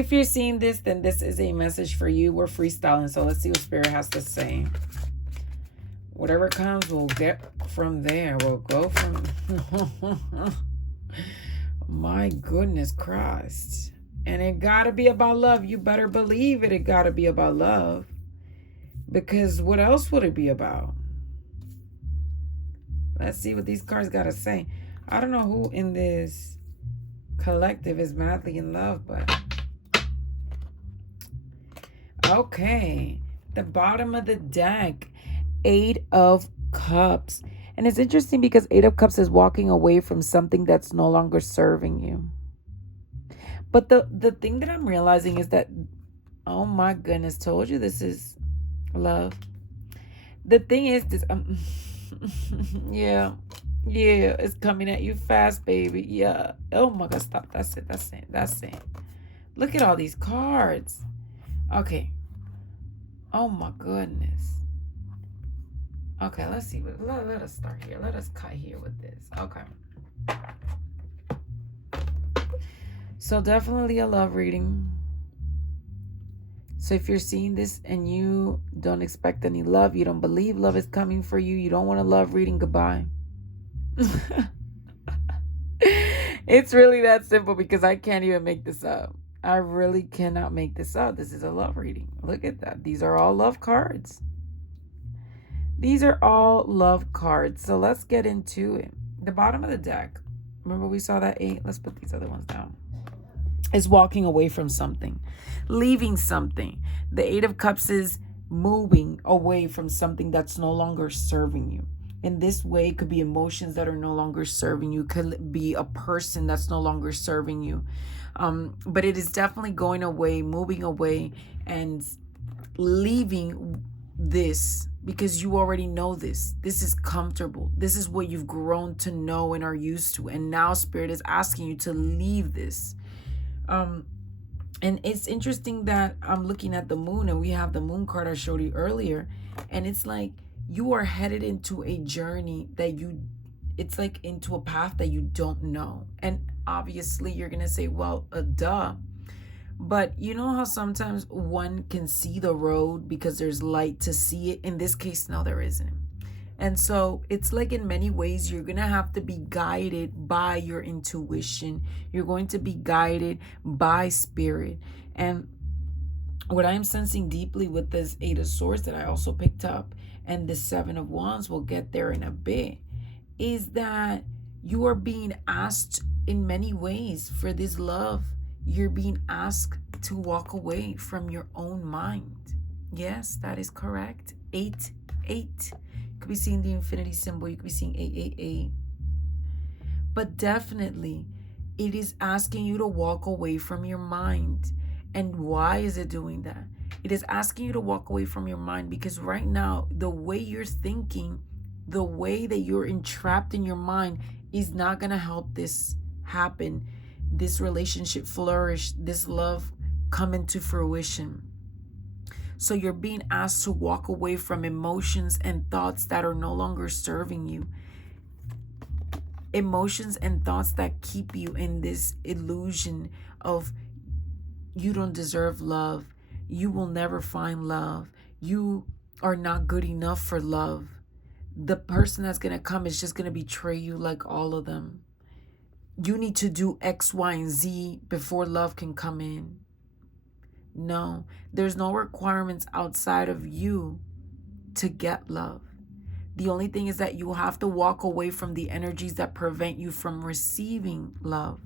If you're seeing this, then this is a message for you. We're freestyling, so let's see what Spirit has to say. Whatever comes, we'll get from there. We'll go from... My goodness Christ. And it gotta be about love. You better believe it. It gotta be about love. Because what else would it be about? Let's see what these cards gotta say. I don't know who in this collective is madly in love, but... Okay. The bottom of the deck. 8 of Cups. And it's interesting because 8 of Cups is walking away from something that's no longer serving you. But the thing that I'm realizing is that, oh my goodness, told you this is love. The thing is this, yeah, it's coming at you fast, baby. Yeah. Oh my God, stop. That's it. Look at all these cards. Okay. Oh my goodness. Okay, let's see. Let us start here. Let us cut here with this. Okay. So definitely a love reading. So if you're seeing this and you don't expect any love, you don't believe love is coming for you, you don't want a love reading, goodbye. It's really that simple because I can't even make this up. I really cannot make this up. This is a love reading. Look at that. These are all love cards. These are all love cards. So let's get into it. The bottom of the deck. Remember we saw that 8? Let's put these other ones down. Is walking away from something. Leaving something. The 8 of Cups is moving away from something that's no longer serving you. In this way, it could be emotions that are no longer serving you. It could be a person that's no longer serving you. But it is definitely going away, moving away, and leaving this because you already know this. This is comfortable. This is what you've grown to know and are used to. And now Spirit is asking you to leave this. And it's interesting that I'm looking at the moon and we have the moon card I showed you earlier. And it's like you are headed into a journey that it's like into a path that you don't know. And obviously you're going to say, well, duh. But you know how sometimes one can see the road because there's light to see it? In this case, no, there isn't. And so it's like in many ways, you're going to have to be guided by your intuition. You're going to be guided by Spirit. And what I'm sensing deeply with this 8 of Swords that I also picked up and the 7 of Wands, we'll get there in a bit, is that you are being asked in many ways for this love. You're being asked to walk away from your own mind. Yes, that is correct. 8, 8. You could be seeing the infinity symbol. You could be seeing 888. But definitely, it is asking you to walk away from your mind. And why is it doing that? It is asking you to walk away from your mind because right now, the way you're thinking, the way that you're entrapped in your mind is not going to help this happen, this relationship flourish, this love come into fruition. So you're being asked to walk away from emotions and thoughts that are no longer serving you. Emotions and thoughts that keep you in this illusion of you don't deserve love. You will never find love. You are not good enough for love. The person that's going to come is just going to betray you like all of them. You need to do X, Y, and Z before love can come in. No, there's no requirements outside of you to get love. The only thing is that you have to walk away from the energies that prevent you from receiving love.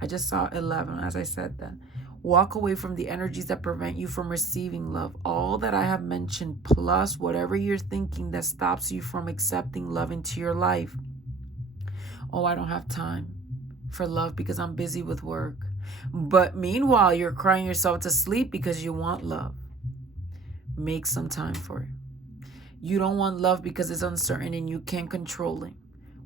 I just saw 11 as I said that. Walk away from the energies that prevent you from receiving love. All that I have mentioned, plus whatever you're thinking that stops you from accepting love into your life. Oh, I don't have time for love because I'm busy with work. But meanwhile, you're crying yourself to sleep because you want love. Make some time for it. You don't want love because it's uncertain and you can't control it.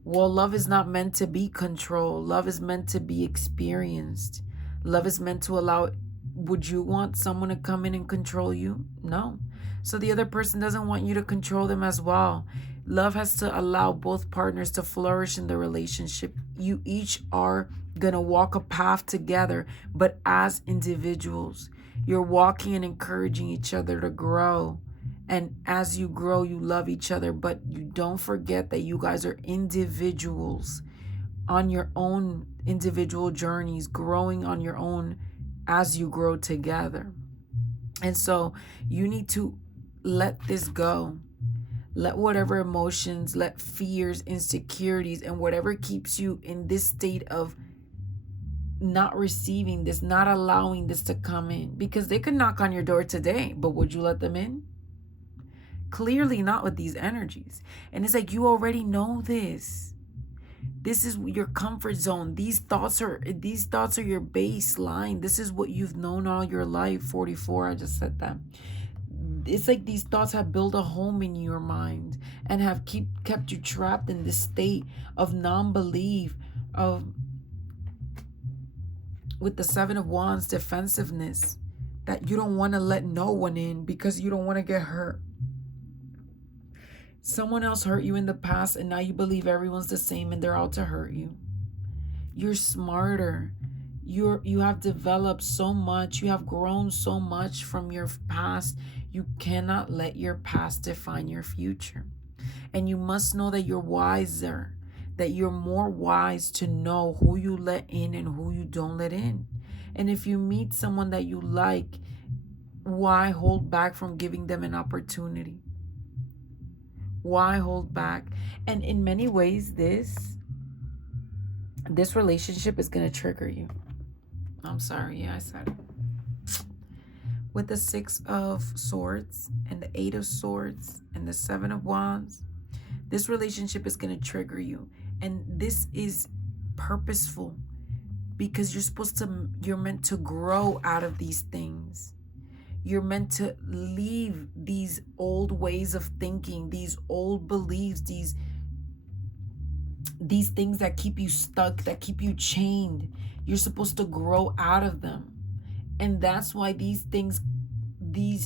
Well, love is not meant to be controlled. Love is meant to be experienced. Love is meant to allow. Would you want someone to come in and control you? No. So the other person doesn't want you to control them as well. Love has to allow both partners to flourish in the relationship. You each are gonna walk a path together, but as individuals. You're walking and encouraging each other to grow. And as you grow, you love each other, but you don't forget that you guys are individuals on your own individual journeys, growing on your own as you grow together. And so you need to let this go. Let whatever emotions, let fears, insecurities, and whatever keeps you in this state of not receiving this, not allowing this to come in. Because they could knock on your door today, but would you let them in? Clearly not with these energies. And it's like, you already know this. This is your comfort zone. These thoughts are your baseline. This is what you've known all your life. 44, I just said that. It's like these thoughts have built a home in your mind and have kept you trapped in this state of non-belief, of, with the Seven of Wands, defensiveness, that you don't want to let no one in because you don't want to get hurt. Someone else hurt you in the past, and now you believe everyone's the same and they're out to hurt you. You're smarter. You have developed so much. You have grown so much from your past. You cannot let your past define your future. And you must know that you're wiser, that you're more wise to know who you let in and who you don't let in. And if you meet someone that you like, why hold back from giving them an opportunity? Why hold back? And in many ways, this relationship is going to trigger you. I'm sorry. Yeah, I said it. With the Six of Swords and the Eight of Swords and the Seven of Wands, this relationship is going to trigger you. And this is purposeful because you're meant to grow out of these things. You're meant to leave these old ways of thinking, these old beliefs, these things that keep you stuck, that keep you chained. You're supposed to grow out of them. And that's why these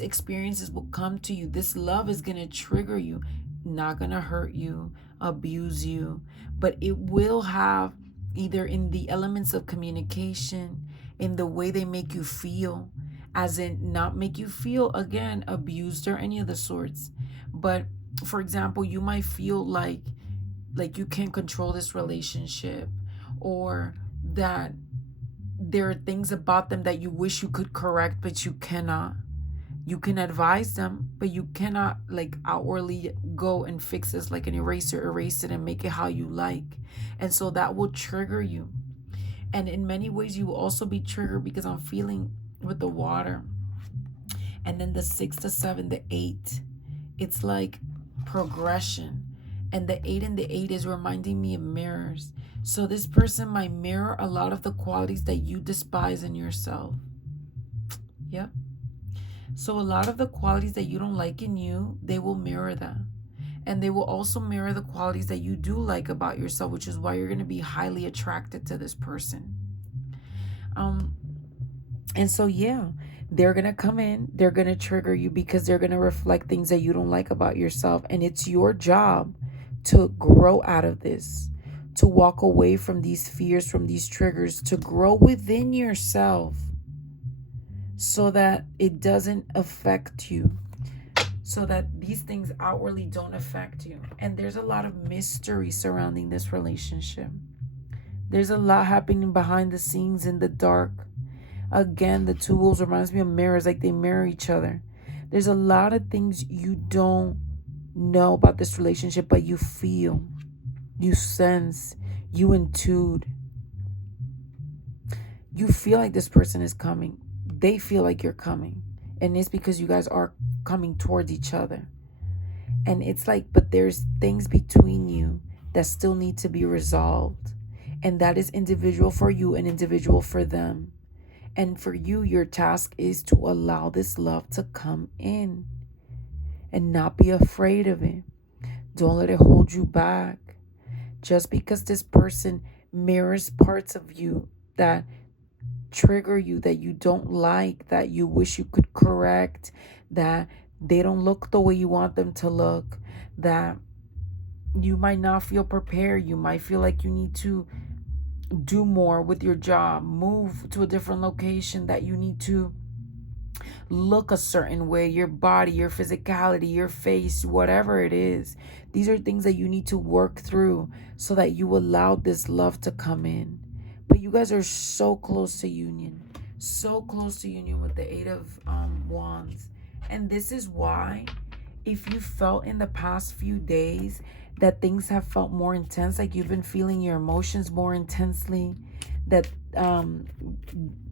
experiences will come to you. This love is going to trigger you, not going to hurt you, abuse you, but it will have, either in the elements of communication, in the way they make you feel, as in not make you feel, again, abused or any of the sorts. But for example, you might feel like you can't control this relationship, or that there are things about them that you wish you could correct, but you cannot. You can advise them, but you cannot outwardly go and fix this like an eraser, erase it and make it how you like. And so that will trigger you. And in many ways, you will also be triggered because I'm feeling with the water. And then the 6, the 7, the 8, it's like progression. And the 8 and the 8 is reminding me of mirrors. So this person might mirror a lot of the qualities that you despise in yourself. Yep. So a lot of the qualities that you don't like in you, they will mirror that. And they will also mirror the qualities that you do like about yourself, which is why you're going to be highly attracted to this person. And so, yeah, they're going to come in, they're going to trigger you because they're going to reflect things that you don't like about yourself. And it's your job to grow out of this, to walk away from these fears, from these triggers, to grow within yourself so that it doesn't affect you, so that these things outwardly don't affect you. And there's a lot of mystery surrounding this relationship. There's a lot happening behind the scenes in the dark. Again, the two wolves reminds me of mirrors, like they mirror each other. There's a lot of things you don't know about this relationship, but you feel, you sense, you intuit. You feel like this person is coming. They feel like you're coming. And it's because you guys are coming towards each other. And it's like, but there's things between you that still need to be resolved. And that is individual for you and individual for them. And for you, your task is to allow this love to come in and not be afraid of it. Don't let it hold you back. Just because this person mirrors parts of you that trigger you, that you don't like, that you wish you could correct, that they don't look the way you want them to look, that you might not feel prepared. You might feel like you need to do more with your job, move to a different location that you need to look a certain way, your body, your physicality, your face, whatever it is. These are things that you need to work through so that you allow this love to come in. But you guys are so close to union, so close to union with the Eight of Wands. And this is why, if you felt in the past few days that things have felt more intense, like you've been feeling your emotions more intensely, that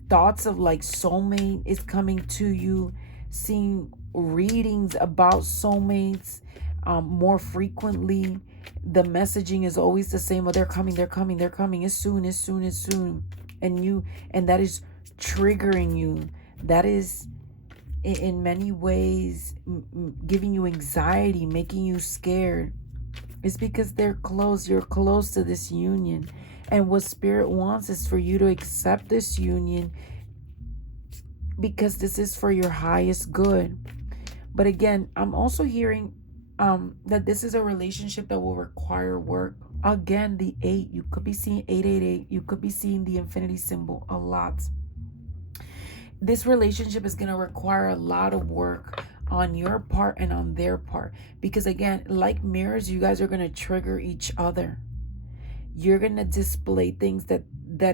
thoughts of like soulmate is coming to you, seeing readings about soulmates more frequently. The messaging is always the same. Oh, they're coming, they're coming, they're coming. It's soon, it's soon, it's soon. And that is triggering you. That is in many ways giving you anxiety, making you scared. It's because they're close. You're close to this union. And what Spirit wants is for you to accept this union because this is for your highest good. But again, I'm also hearing that this is a relationship that will require work. Again, the 8, you could be seeing 888. You could be seeing the infinity symbol a lot. This relationship is going to require a lot of work on your part and on their part. Because again, like mirrors, you guys are going to trigger each other. You're going to display things that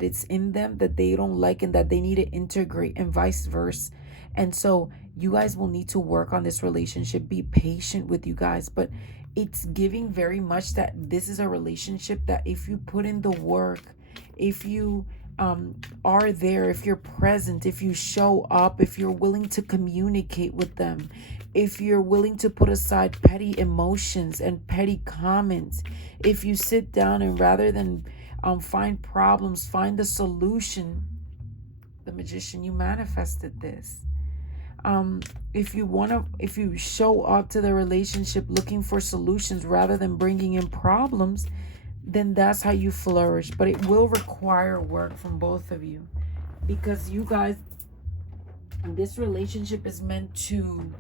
it's in them that they don't like and that they need to integrate, and vice versa. And so you guys will need to work on this relationship. Be patient with you guys, but it's giving very much that this is a relationship that if you put in the work, if you are there, if you're present, if you show up, if you're willing to communicate with them, if you're willing to put aside petty emotions and petty comments, if you sit down and rather than find problems, find the solution. The Magician, you manifested this. If you show up to the relationship looking for solutions rather than bringing in problems, then that's how you flourish. But it will require work from both of you, because you guys, this relationship is meant to,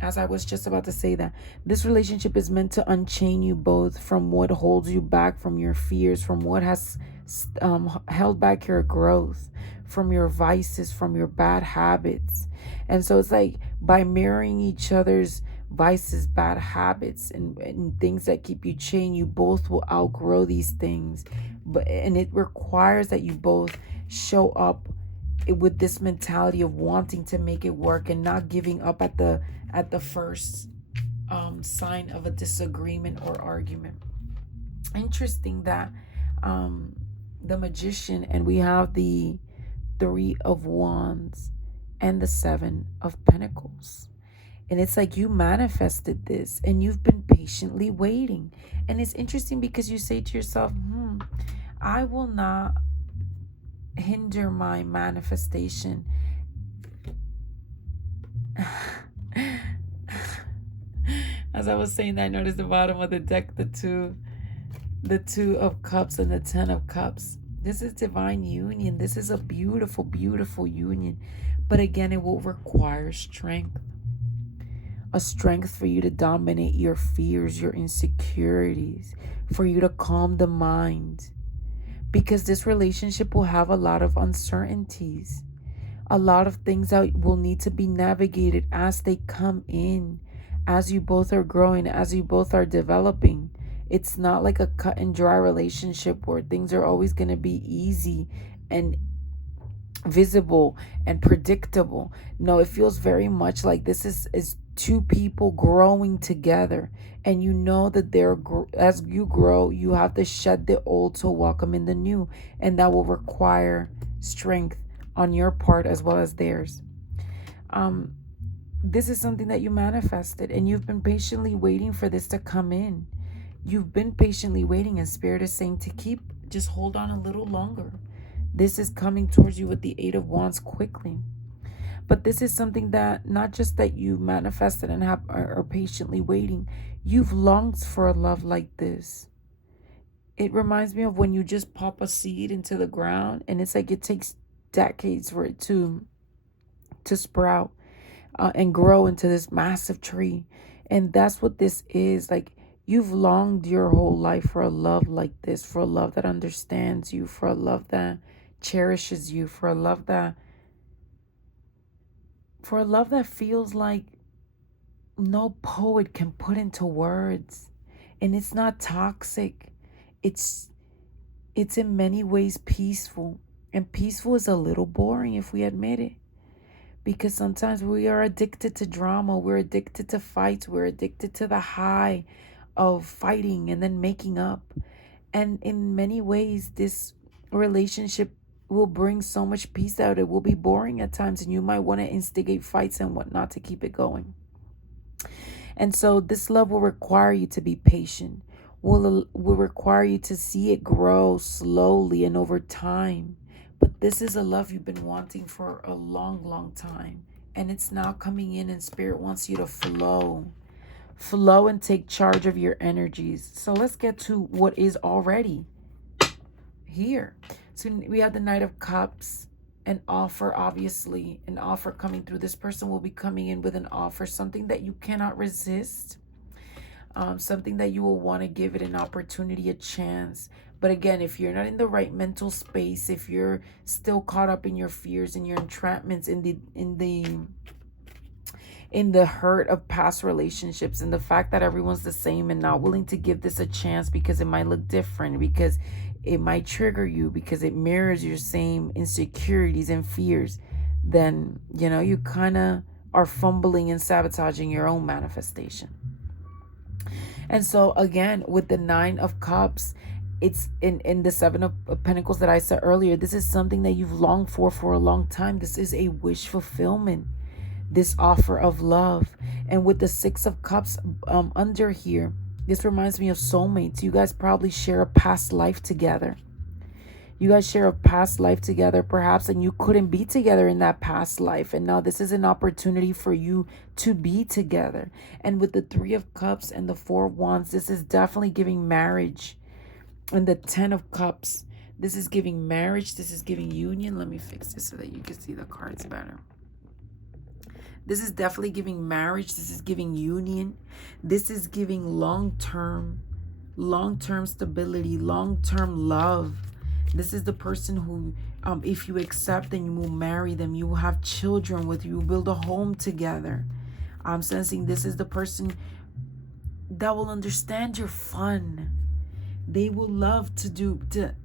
as I was just about to say, that this relationship is meant to unchain you both from what holds you back, from your fears, from what has held back your growth, from your vices, from your bad habits. And so it's like by mirroring each other's vices, bad habits, and things that keep you chained, you both will outgrow these things. And it requires that you both show up with this mentality of wanting to make it work and not giving up at the first sign of a disagreement or argument. Interesting that the Magician, and we have the 3 of Wands and the 7 of Pentacles. And it's like you manifested this and you've been patiently waiting. And it's interesting because you say to yourself, I will not hinder my manifestation. As I was saying that, I noticed the bottom of the deck, the two of cups and the 10 of cups. This is divine union. This is a beautiful, beautiful union. But again, it will require strength. A strength for you to dominate your fears, your insecurities, for you to calm the mind. Because this relationship will have a lot of uncertainties, a lot of things that will need to be navigated as they come in, as you both are growing, as you both are developing. It's not like a cut and dry relationship where things are always going to be easy and visible and predictable. No, it feels very much like this is two people growing together, and you know that as you grow, you have to shed the old to welcome in the new, and that will require strength on your part as well as theirs. This is something that you manifested, and you've been patiently waiting for this to come in. You've been patiently waiting, and Spirit is saying to just hold on a little longer. This is coming towards you with the 8 of Wands quickly. But this is something that not just that you manifested and are patiently waiting. You've longed for a love like this. It reminds me of when you just pop a seed into the ground, and it's like it takes decades for it to sprout and grow into this massive tree. And that's what this is. Like, You've longed your whole life for a love like this, for a love that understands you, for a love that cherishes you, for a love that feels like no poet can put into words. And it's not toxic. It's it's in many ways peaceful. And peaceful is a little boring if we admit it. Because sometimes we are addicted to drama, we're addicted to fights, we're addicted to the high of fighting and then making up. And in many ways, this relationship will bring so much peace out. It will be boring at times, and you might want to instigate fights and whatnot to keep it going. And so this love will require you to be patient, will require you to see it grow slowly and over time. But this is a love you've been wanting for a long, long time. And it's now coming in, and Spirit wants you to flow and take charge of your energies. So let's get to what is already here. So we have the Knight of Cups, an offer, obviously, an offer coming through. This person will be coming in with an offer, something that you cannot resist, something that you will want to give it an opportunity, a chance. But again, if you're not in the right mental space, if you're still caught up in your fears and your entrapments, in the hurt of past relationships, and the fact that everyone's the same, and not willing to give this a chance because it might look different, because it might trigger you, because it mirrors your same insecurities and fears, then you kind of are fumbling and sabotaging your own manifestation. And so again, with the Nine of Cups, it's in the Seven of Pentacles that I said earlier. This is something that you've longed for a long time. This is a wish fulfillment, this offer of love. And with the Six of Cups under here, this reminds me of soulmates. You guys probably share a past life together. You guys share a past life together, perhaps, and you couldn't be together in that past life. And now this is an opportunity for you to be together. And with the Three of Cups and the Four of Wands, this is definitely giving marriage. And the Ten of Cups, this is giving marriage. This is giving union. Let me fix this so that you can see the cards better. This is definitely giving marriage. This is giving union. This is giving long-term stability, long-term love. This is the person who, if you accept, then you will marry them. You will have children with you. You will build a home together. I'm sensing this is the person that will understand your fun. They will love to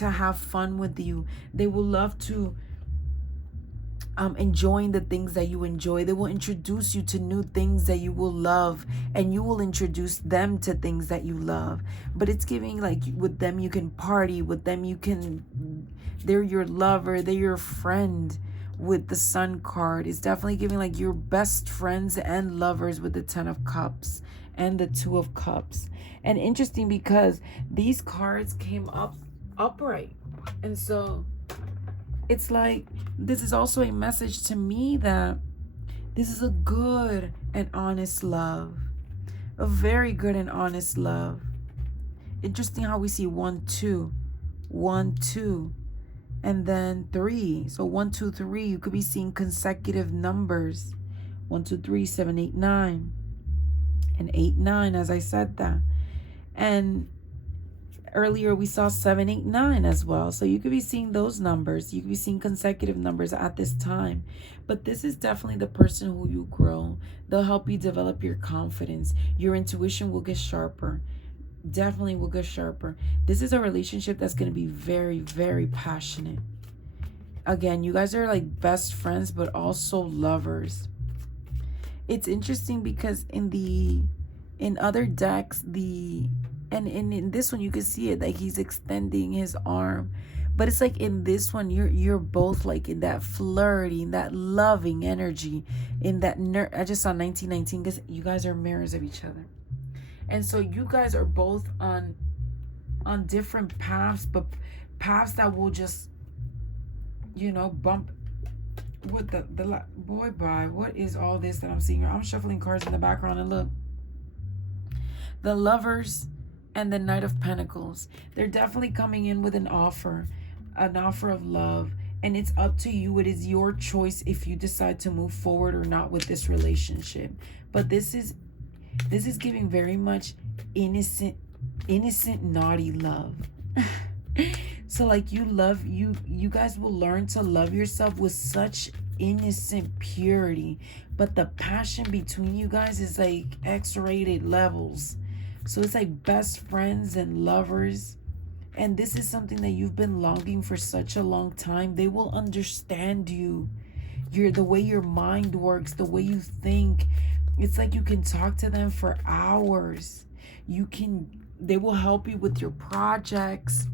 have fun with you. They will love to enjoying the things that you enjoy. They will introduce you to new things that you will love, and you will introduce them to things that you love. But it's giving like with them you can party, with them they're your lover, they're your friend. With the Sun card, it's definitely giving like your best friends and lovers with the Ten of Cups and the Two of Cups. And interesting because these cards came up upright, and so it's like this is also a message to me that this is a good and honest love. A very good and honest love. Interesting how we see 1, 2, 1, 2, and then 3. So 1, 2, 3, you could be seeing consecutive numbers. 1, 2, 3, 7, 8, 9. And 8, 9, as I said that. And earlier we saw 7, 8, 9 as well. So you could be seeing those numbers. You could be seeing consecutive numbers at this time. But this is definitely the person who you grow. They'll help you develop your confidence. Your intuition will get sharper. Definitely will get sharper. This is a relationship that's going to be very, very passionate. Again, you guys are like best friends, but also lovers. It's interesting because in other decks, and in this one you can see it, like he's extending his arm, but it's like in this one you're both like in that flirty, in that loving energy, in that I just saw 1919 because you guys are mirrors of each other. And so you guys are both on different paths, but paths that will just bump with the boy. Bye. What is all this that I'm seeing? I'm shuffling cards in the background, and look, the Lovers and the Knight of Pentacles, they're definitely coming in with an offer of love, and it's up to you. It is your choice if you decide to move forward or not with this relationship. But this is giving very much innocent, innocent, naughty love. So like you guys will learn to love yourself with such innocent purity, but the passion between you guys is like X-rated levels. So it's like best friends and lovers. And this is something that you've been longing for such a long time. They will understand you. The way your mind works, the way you think. It's like you can talk to them for hours. They will help you with your projects.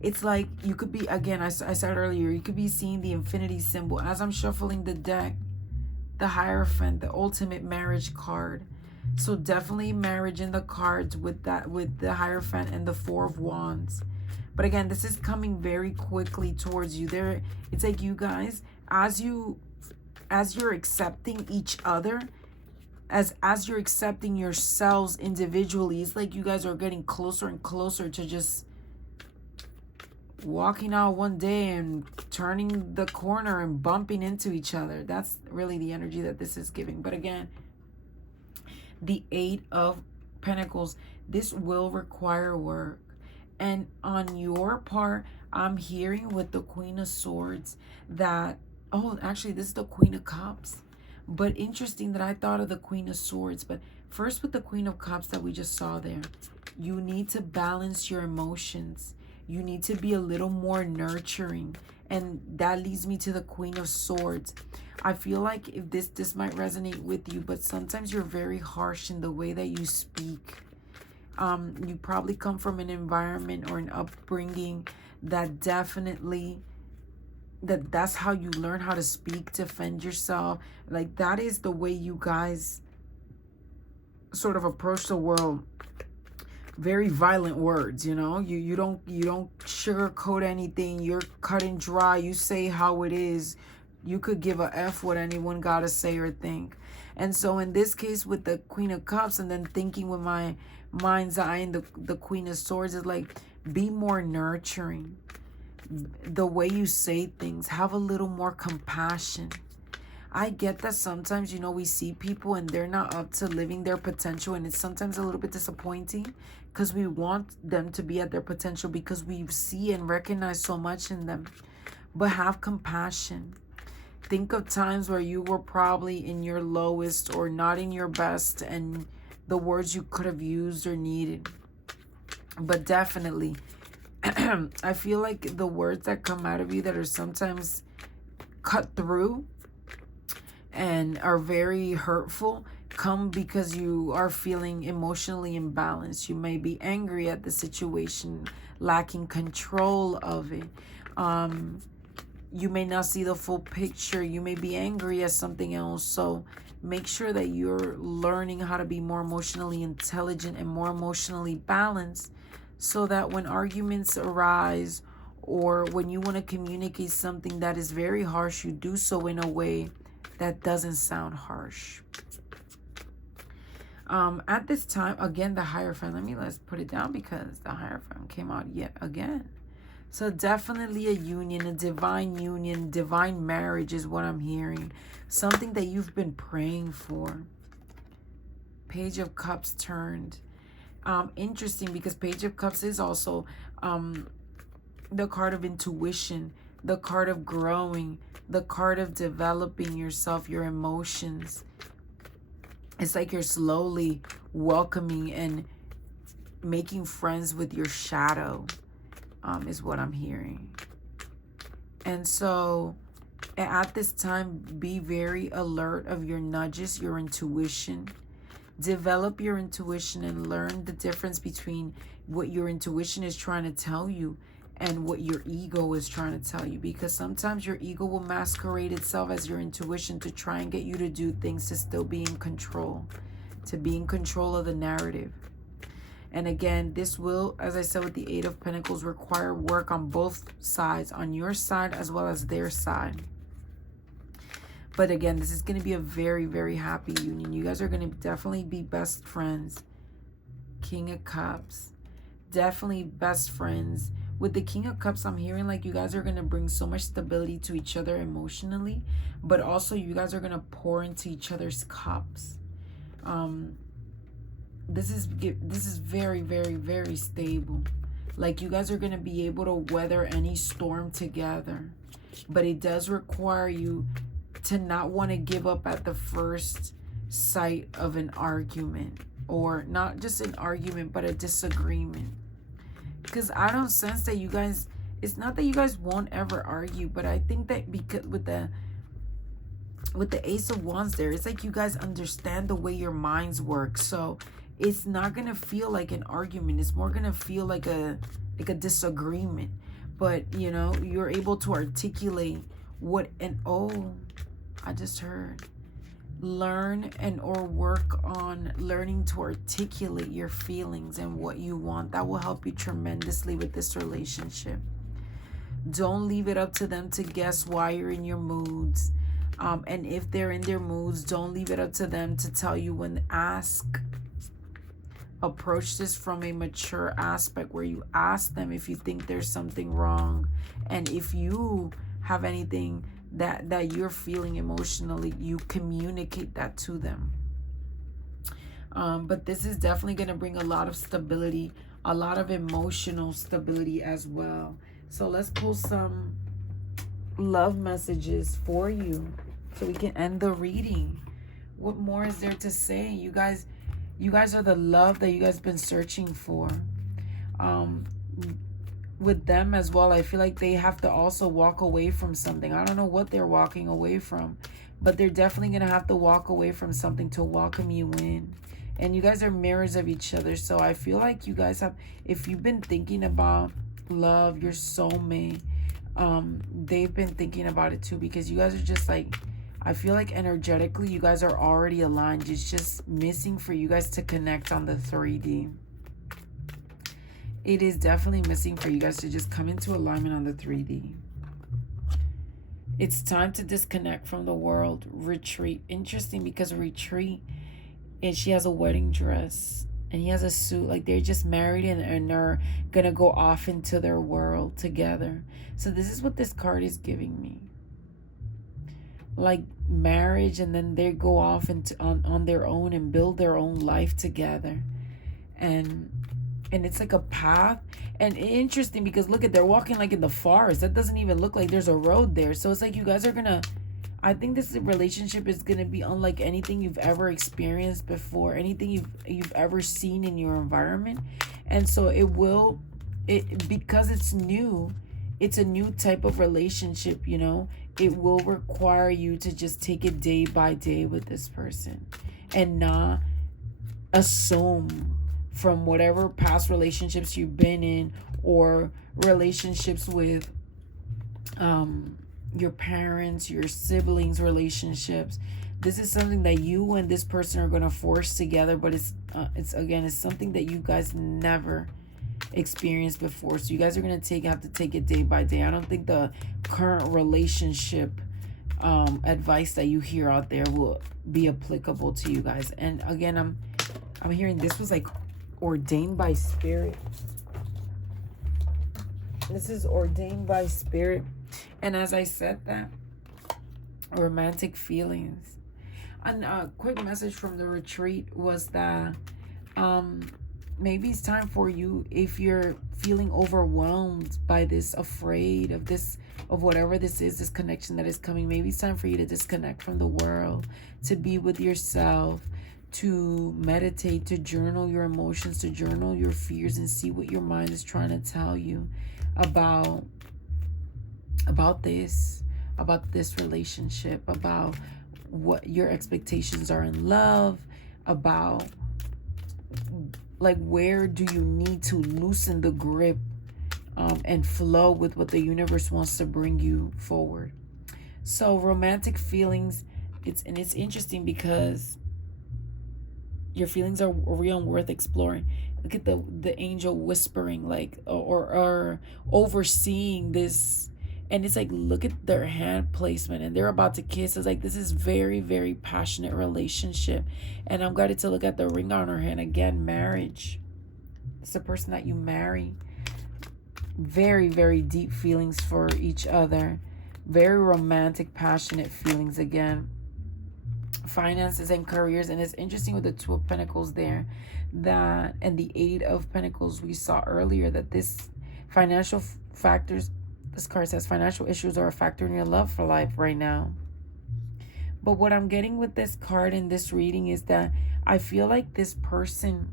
It's like you could be, again, I said earlier, you could be seeing the infinity symbol as I'm shuffling the deck, the Hierophant, the ultimate marriage card. So definitely marriage in the cards with the Hierophant and the Four of Wands. But again, this is coming very quickly towards you. It's like you guys, as you're accepting each other, as you're accepting yourselves individually, it's like you guys are getting closer and closer to just walking out one day and turning the corner and bumping into each other. That's really the energy that this is giving. But again, the Eight of Pentacles, this will require work. And on your part, I'm hearing with the Queen of Swords that, oh, actually, this is the Queen of Cups. But interesting that I thought of the Queen of Swords. But first with the Queen of Cups that we just saw there, you need to balance your emotions. You need to be a little more nurturing. And that leads me to the Queen of Swords. I feel like if this might resonate with you, but sometimes you're very harsh in the way that you speak. You probably come from an environment or an upbringing that definitely, that's how you learn how to speak, defend yourself. Like that is the way you guys sort of approach the world. Very violent words, you know. You don't sugarcoat anything. You're cut and dry. You say how it is. You could give a F what anyone gotta say or think. And so in this case with the Queen of Cups, and then thinking with my mind's eye and the Queen of Swords, is like, be more nurturing. The way you say things, have a little more compassion. I get that sometimes, you know, we see people and they're not up to living their potential, and it's sometimes a little bit disappointing because we want them to be at their potential because we see and recognize so much in them. But have compassion. Think of times where you were probably in your lowest or not in your best, and the words you could have used or needed. But definitely, I feel like the words that come out of you that are sometimes cut through and are very hurtful come because you are feeling emotionally imbalanced. You may be angry at the situation, lacking control of it. You may not see the full picture. You may be angry at something else. So make sure that you're learning how to be more emotionally intelligent and more emotionally balanced, so that when arguments arise or when you want to communicate something that is very harsh, you do so in a way that doesn't sound harsh. At this time, again, the Hierophant. Let's put it down because the Hierophant came out yet again. So definitely a union, divine marriage is what I'm hearing. Something that you've been praying for. Page of Cups turned. Interesting because Page of Cups is also the card of intuition, the card of growing, the card of developing yourself, your emotions. It's like you're slowly welcoming and making friends with your shadow, is what I'm hearing. And so at this time, be very alert of your nudges, your intuition. Develop your intuition and learn the difference between what your intuition is trying to tell you and what your ego is trying to tell you. Because sometimes your ego will masquerade itself as your intuition to try and get you to do things to still be in control, to be in control of the narrative. And again, this will, as I said with the Eight of Pentacles, require work on both sides, on your side as well as their side. But again, this is going to be a very, very happy union. You guys are going to definitely be best friends. King of Cups. Definitely best friends. With the King of Cups, I'm hearing like you guys are going to bring so much stability to each other emotionally. But also you guys are going to pour into each other's cups. this is very, very, very stable. Like, you guys are going to be able to weather any storm together. But it does require you to not want to give up at the first sight of an argument. Or not just an argument, but a disagreement. Because I don't sense that you guys... It's not that you guys won't ever argue, but I think that because with the Ace of Wands there, it's like you guys understand the way your minds work. So it's not going to feel like an argument. It's more going to feel like a disagreement. But, you know, you're able to articulate what... And, oh, I just heard... Learn and or work on learning to articulate your feelings and what you want. That will help you tremendously with this relationship. Don't leave it up to them to guess why you're in your moods. And if they're in their moods, don't leave it up to them to tell you when. Ask. Approach this from a mature aspect where you ask them if you think there's something wrong. And if you have anything that you're feeling emotionally, you communicate that to them. But this is definitely going to bring a lot of stability, a lot of emotional stability as well. So let's pull some love messages for you so we can end the reading. What more is there to say? You guys are the love that you guys been searching for. With them as well, I feel like they have to also walk away from something. I don't know what they're walking away from, but they're definitely going to have to walk away from something to welcome you in. And you guys are mirrors of each other. So I feel like you guys have, if you've been thinking about love, your soulmate, they've been thinking about it too, because you guys are just like, I feel like energetically you guys are already aligned. It's just missing for you guys to connect on the 3D. It is definitely missing for you guys to just come into alignment on the 3D. It's time to disconnect from the world. Retreat. Interesting, because retreat, and she has a wedding dress and he has a suit. Like, they're just married and they're gonna go off into their world together. So this is what this card is giving me. Like marriage, and then they go off into on their own and build their own life together. And it's like a path. And interesting, because look at, they're walking like in the forest. That doesn't even look like there's a road there. So it's like you guys are gonna, I think this relationship is gonna be unlike anything you've ever experienced before, anything you've ever seen in your environment. And so because it's new, it's a new type of relationship, you know. It will require you to just take it day by day with this person and not assume from whatever past relationships you've been in, or relationships with your parents, your siblings, relationships. This is something that you and this person are going to force together, but it's something that you guys never experienced before. So you guys are going to have to take it day by day. I don't think the current relationship advice that you hear out there will be applicable to you guys. And again, I'm hearing this was like ordained by spirit. This is ordained by spirit. And as I said that, romantic feelings. And a quick message from the retreat was that maybe it's time for you, if you're feeling overwhelmed by this, afraid of this, of whatever this is, this connection that is coming, maybe it's time for you to disconnect from the world, to be with yourself, to meditate, to journal your emotions, to journal your fears, and see what your mind is trying to tell you about this relationship, about what your expectations are in love, about like where do you need to loosen the grip and flow with what the universe wants to bring you forward. So romantic feelings, it's interesting because your feelings are real and worth exploring. Look at the angel whispering, like, or overseeing this. And it's like, look at their hand placement, and they're about to kiss. It's like, this is very, very passionate relationship. And I'm guided to look at the ring on her hand. Again, marriage. It's the person that you marry. Very, very deep feelings for each other. Very romantic, passionate feelings again. finances and careers. And it's interesting with the Two of Pentacles there, that, and the Eight of Pentacles we saw earlier, that this financial factors, this card says financial issues are a factor in your love for life right now. But what I'm getting with this card in this reading is that I feel like this person,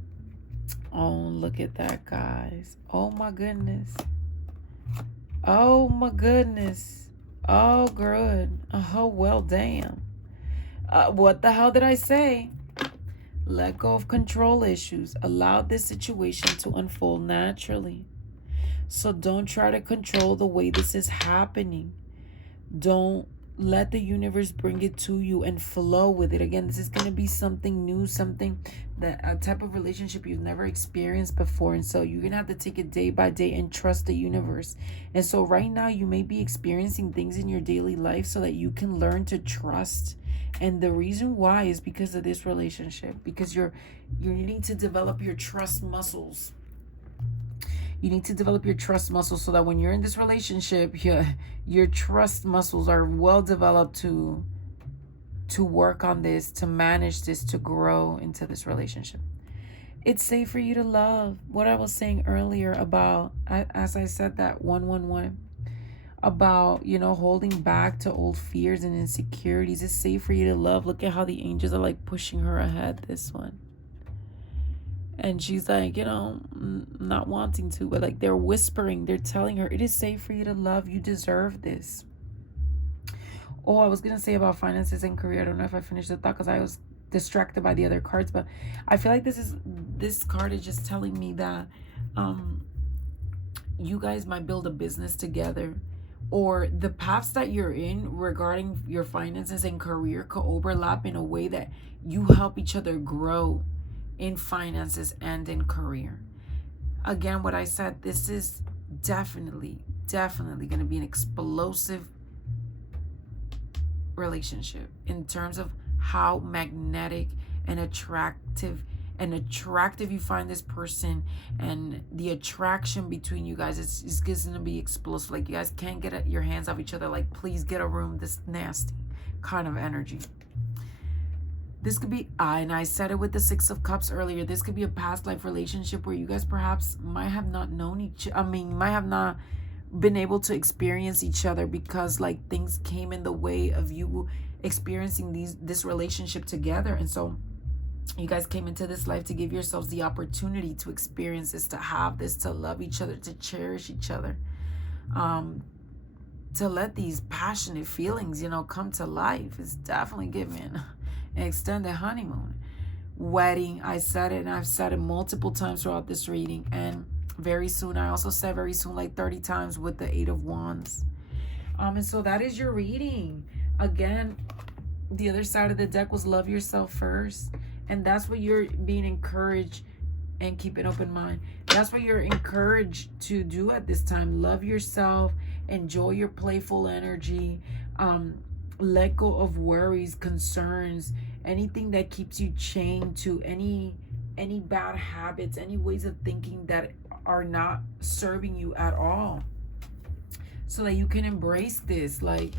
oh, look at that, guys. Oh my goodness. Oh my goodness. Oh, good. Oh, well, damn. What the hell did I say? Let go of control issues. Allow this situation to unfold naturally. So don't try to control the way this is happening. Don't let the universe bring it to you and flow with it. Again, this is going to be something new, something that, a type of relationship you've never experienced before. And so you're going to have to take it day by day and trust the universe. And so right now you may be experiencing things in your daily life so that you can learn to trust. And the reason why is because of this relationship, because you're needing to develop your trust muscles. You need to develop your trust muscles so that when you're in this relationship, your trust muscles are well developed to work on this, to manage this, to grow into this relationship. It's safe for you to love. What I was saying earlier about, as I said, that 111, about, holding back to old fears and insecurities. It's safe for you to love. Look at how the angels are like pushing her ahead, this one. And she's like, not wanting to, but like they're whispering, they're telling her, it is safe for you to love. You deserve this. Oh, I was going to say about finances and career. I don't know if I finished the thought because I was distracted by the other cards, but I feel like this card is just telling me that you guys might build a business together, or the paths that you're in regarding your finances and career could overlap in a way that you help each other grow in finances and in career. Again, what I said, this is definitely going to be an explosive relationship in terms of how magnetic and attractive you find this person, and the attraction between you guys is going to be explosive. Like, you guys can't get your hands off each other. Like, please get a room, this nasty kind of energy. This could be, and I said it with the Six of Cups earlier, this could be a past life relationship where you guys perhaps might have not known might have not been able to experience each other because like things came in the way of you experiencing this relationship together. And so you guys came into this life to give yourselves the opportunity to experience this, to have this, to love each other, to cherish each other, to let these passionate feelings, come to life. It's definitely giving an extended honeymoon. Wedding, I said it, and I've said it multiple times throughout this reading. And very soon, I also said very soon, like 30 times with the Eight of Wands. And so that is your reading. Again, the other side of the deck was love yourself first. And that's what you're being encouraged, and keep an open mind. That's what you're encouraged to do at this time. Love yourself. Enjoy your playful energy. Let go of worries, concerns, anything that keeps you chained to any bad habits, any ways of thinking that are not serving you at all, so that you can embrace this, like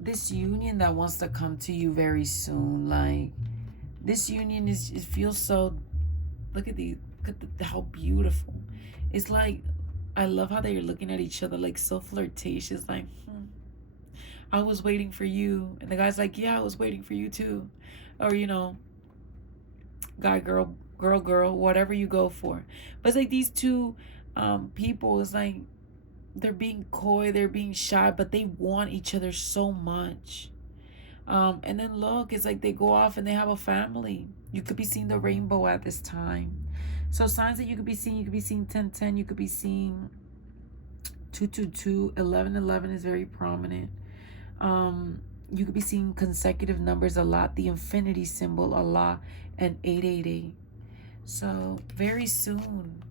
this union that wants to come to you very soon. Like, this union it feels so, look at how beautiful. It's like, I love how they're looking at each other like so flirtatious, like, I was waiting for you. And the guy's like, yeah, I was waiting for you too. Or, guy, girl, whatever you go for. But it's like these two people, it's like they're being coy, they're being shy, but they want each other so much. And then look, it's like they go off and they have a family. You could be seeing the rainbow at this time. So signs that you could be seeing 1010, you could be seeing 222, 1111 is very prominent. You could be seeing consecutive numbers a lot, the infinity symbol a lot, and 888. So very soon,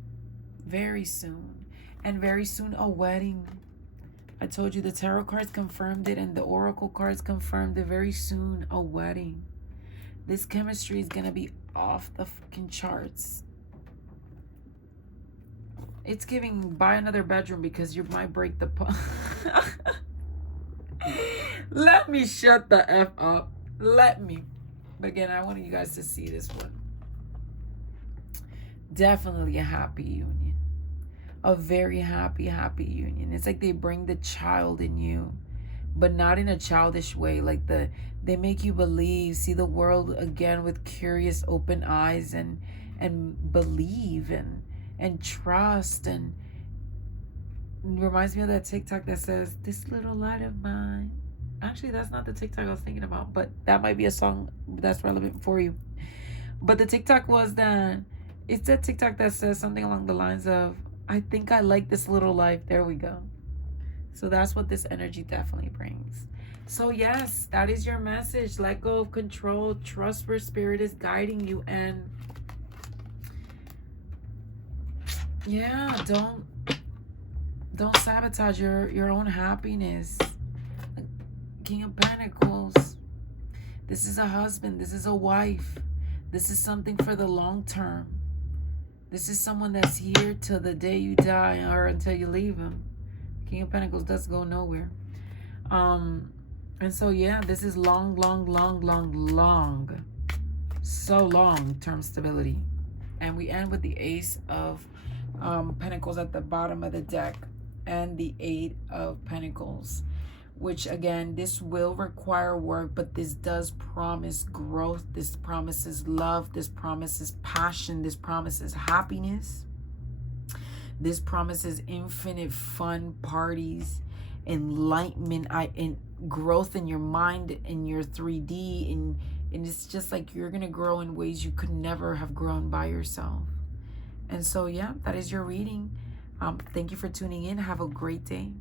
and very soon a wedding. I told you the tarot cards confirmed it, and the oracle cards confirmed it. Very soon a wedding. This chemistry is gonna be off the fucking charts. It's giving buy another bedroom because you might break the Let me shut the F up. Let me. But again, I want you guys to see this one. Definitely a happy union. A very happy, happy union. It's like they bring the child in you, but not in a childish way. Like they make you believe, see the world again with curious, open eyes, and believe and trust. And it reminds me of that TikTok that says, "This little light of mine." Actually, that's not the TikTok I was thinking about, but that might be a song that's relevant for you. But the TikTok was that it's a TikTok that says something along the lines of, "I think I like this little life." There we go. So that's what this energy definitely brings. So yes, that is your message. Let go of control. Trust where spirit is guiding you. And yeah, don't sabotage your own happiness. King of Pentacles. This is a husband. This is a wife. This is something for the long term. This is someone that's here till the day you die or until you leave him. King of Pentacles does go nowhere. And so yeah, this is long, so long-term stability. And we end with the Ace of Pentacles at the bottom of the deck and the Eight of Pentacles, which again, this will require work, but this does promise growth. This promises love. This promises passion. This promises happiness. This promises infinite fun, parties, enlightenment, and growth in your mind, in your 3D, and it's just like you're going to grow in ways you could never have grown by yourself. And so, yeah, that is your reading. Thank you for tuning in. Have a great day.